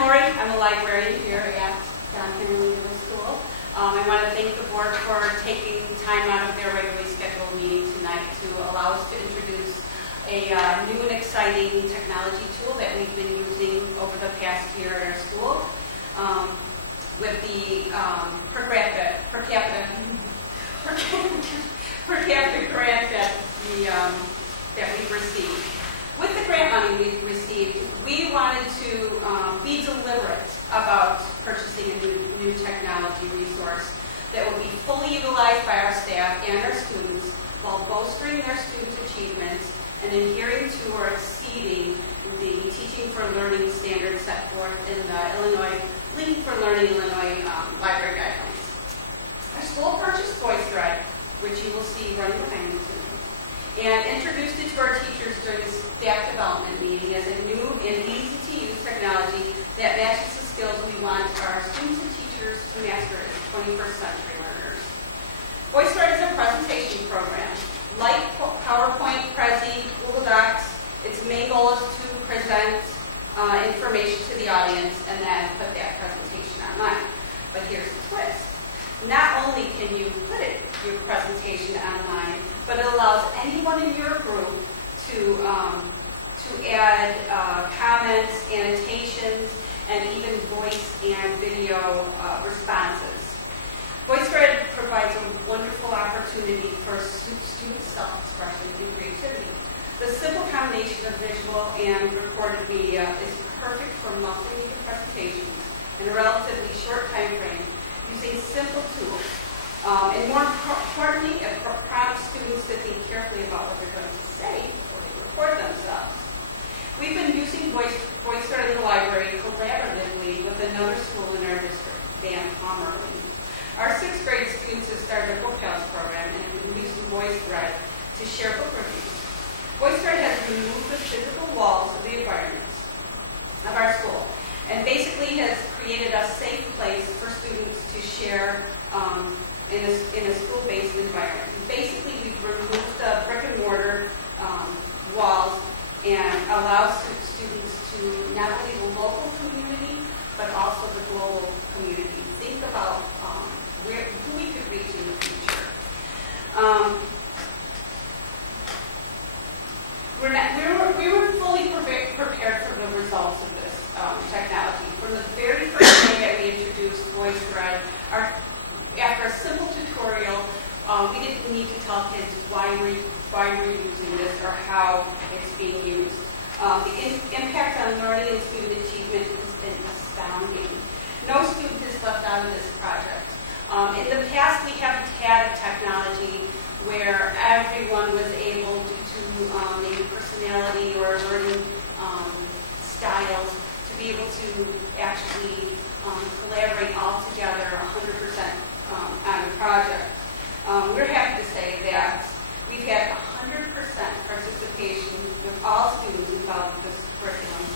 I'm Lori. I'm a librarian here at Henry Middle School. I want to thank the board for taking time out of their regularly scheduled meeting tonight to allow us to introduce a new and exciting technology tool that we've been using over the past year at our school with the per capita grant that we've received. With the grant money we've received, we wanted to be deliberate about purchasing a new technology resource that will be fully utilized by our staff and our students while bolstering their students' achievements and adhering to or exceeding the Teaching for Learning standards set forth in the Learning for Learning Illinois Library Guidelines. Our school purchased VoiceThread, which you will see running behind me tonight, and introduced it to our teachers during the staff development meeting as a new and easy-to-use technology that matches the skills we want our students and teachers to master as 21st century learners. VoiceThread is a presentation program. Like PowerPoint, Prezi, Google Docs, its main goal is to present information to the audience and then put that presentation online. But here's the twist. Not only can you put your presentation online, but it allows anyone in your group to add comments, annotations, and even voice and video responses. VoiceThread provides a wonderful opportunity for student self-expression and creativity. The simple combination of visual and recorded media is perfect for multimedia presentations in a relatively short time frame using simple tools. And more importantly, it prompts students to think carefully about what they're going to say before they record themselves. We've been using VoiceThread in the library collaboratively with another school in our district, Van Pomerley. Our 6th grade students have started a book house program and have been using VoiceThread to share book reviews. VoiceThread has removed the physical walls of the environments of our school and basically has created a safe place for students to share in a school-based environment. Basically, we've removed the brick and mortar walls and allows students to not only the local community, but also the global community. Think about who we could reach in the future. We were fully prepared for the results of this technology. From the very first day that we introduced VoiceThread, after a simple tutorial, we didn't need to tell kids why we're using this or how it's being used. The impact on learning and student achievement has been astounding. No student is left out of this project. In the past, we haven't had a technology where everyone was able to maybe personality or learning styles to be able to actually collaborate all together 100% on a project. We're happy to say that we've had 100% participation with all students involved with this curriculum.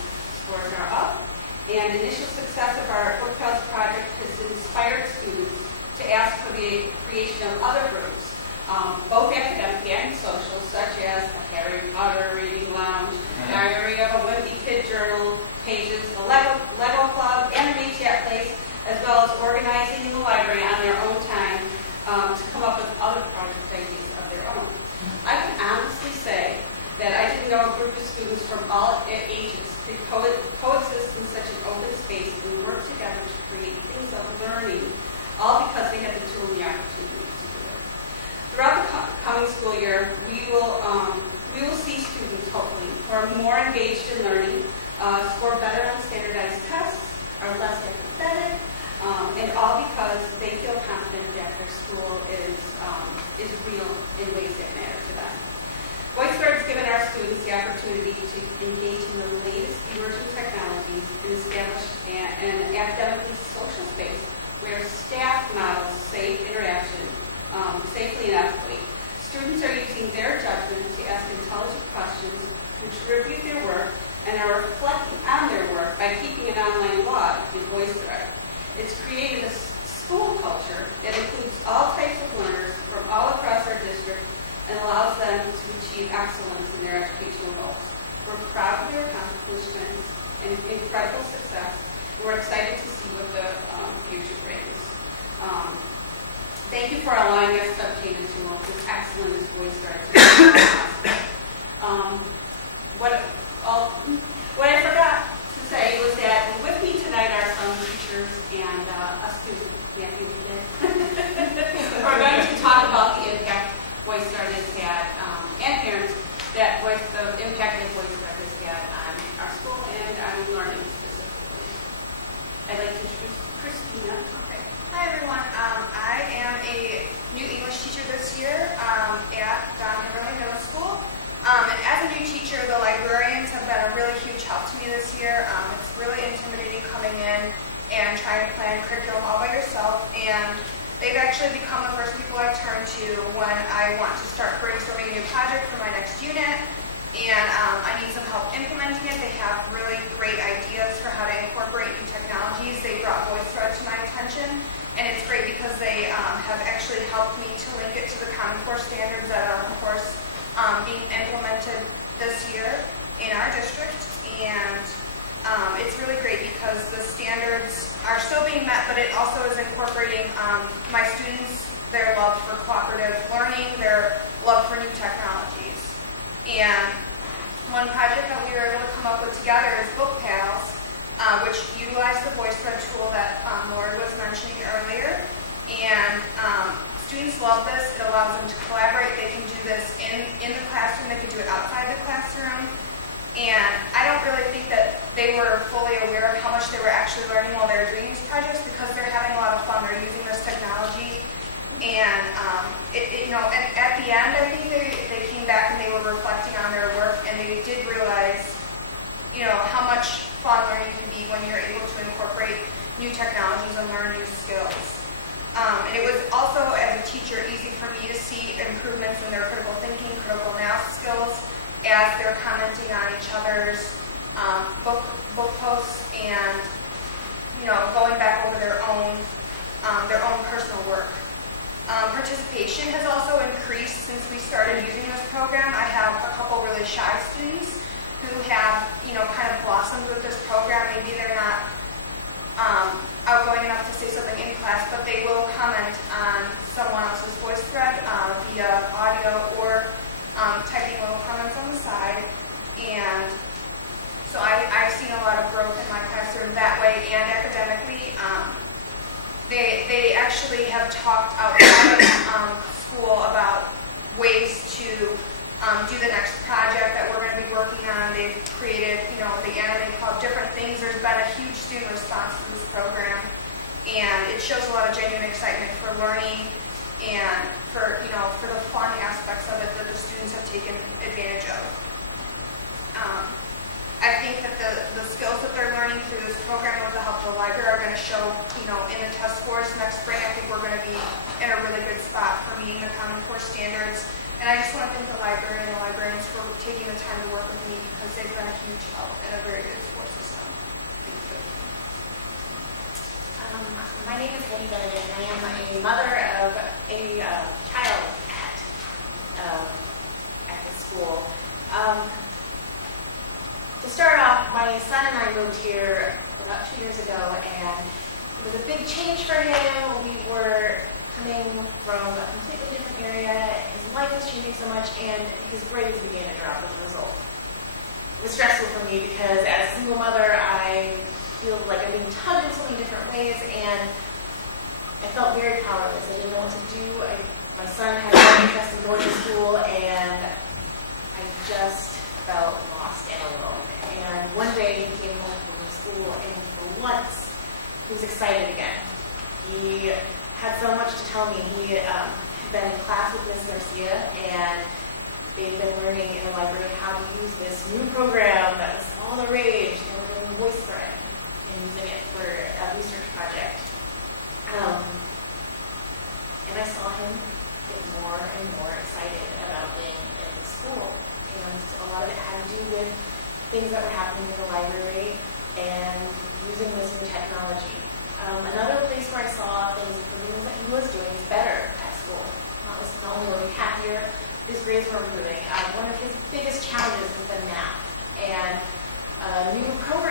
Scores are up, and initial success of our book house project has inspired students to ask for the creation of other groups, both academic and social, such as a Harry Potter reading lounge, Diary of a Wimpy Kid journal, pages, the Lego Club, anime chat place, as well as organizing in the library on their own time to come up with other project ideas of their own. I can honestly say that I didn't know a group of students from all ages could coexist in such an open space and work together to create things of learning, all because they had the tool and the opportunity to do it. Throughout the coming school year, we will see students, hopefully, who are more engaged in learning, score better on standardized tests, are less apathetic, and all because they feel confident that their school is real in ways that matter to them. VoiceThread has given our students the opportunity to engage in the latest emerging technologies and establish an academically social space where staff models safe interaction safely and ethically. Students are using their judgment to ask intelligent questions, contribute their work, and are reflecting on their work by keeping an online log in VoiceThread. It's created a school culture that includes all types of learners from all across our district and allows them to achieve excellence in their educational goals. We're proud of their accomplishments and incredible success, We're excited to see what the future brings. Thank you for allowing us to obtain a tool as excellent as VoiceThread. What I forgot to say was that with me tonight are some teachers and a student. Yeah, we're going to talk about the impact VoiceThread has had, and parents, the impact that VoiceThread has had on our school and on learning specifically. I'd like to introduce Christina. Okay. Hi everyone. I am a new English teacher this year at Don Hammerley Middle School. And as a new teacher, the librarians have been a really huge help to me this year. It's really intimidating coming in and trying to plan curriculum all by yourself. And they've actually become the first people I turn to when I want to start brainstorming a new project for my next unit. And I need some help implementing it. They have really great ideas for how to incorporate new technologies. They brought VoiceThread to my attention. And it's great because they have actually helped me to link it to the Common Core standards that are, of course, being implemented this year in our district. And it's really great because the standards are still being met, but it also is incorporating my students, their love for cooperative learning, their love for new technologies. And one project that we were able to come up with together is Book Pals, which utilize the VoiceThread tool that Lori was mentioning earlier. And students love this. It allows them to collaborate. They can do this in the classroom. They can do it outside the classroom. And I don't really think that they were fully aware of how much they were actually learning while they were doing these projects because they're having a lot of fun. They're using this technology. And at the end, I think they came back and they were reflecting on their work, and they did realize, how much fun learning can be when you're able to incorporate new technologies and learn new skills. And it was also, as a teacher, easy for me to see improvements in their critical thinking, critical analysis skills as they're commenting on each other's book posts and, going back over their own personal work. Participation has also increased since we started using this program. I have a couple really shy students who have, kind of blossomed with this program. Maybe they're not outgoing enough to say something in class, but they will comment on someone else's VoiceThread via audio or typing little comments on the side. And so I've seen a lot of growth in my classroom that way, and academically. They actually have talked outside of school about ways to do the next project that we're going to be working on. They've created, the anime club, different things. There's been a huge student response to this program, and it shows a lot of genuine excitement for learning and for the fun aspects of it that the students have taken advantage of. I think that the skills that they're learning through this program with the help of the library are going to show, in the test scores next spring. I think we're going to be in a really good spot for meeting the Common Core standards. And I just want to thank the library and the librarians for taking the time to work with me because they've been a huge help and a very good support system. Thank you. My name is Penny Benedict, and I am a mother of a child at the school. To start off, my son and I moved here about 2 years ago, and it was a big change for him. We were coming from a completely different area. His life was changing so much, and his grades began to drop as a result. It was stressful for me because as a single mother, I feel like I'm being tugged in so many different ways, and I felt very powerless. I didn't know what to do. My son had no interest in going to school, and I just felt lost and alone. And one day he came home from school, and for once, he was excited again. He had so much to tell me. He had been in class with Miss Garcia, and they've been learning in the library how to use this new program that was all the rage. They were doing VoiceThread and using it for a research project. And I saw him get more and more excited about being in school. And a lot of it had to do with things that were happening in the library and using this new technology. Another place where I saw things improving was that he was doing better at school. Not only was he happier, his grades were improving. One of his biggest challenges has been math. And a new program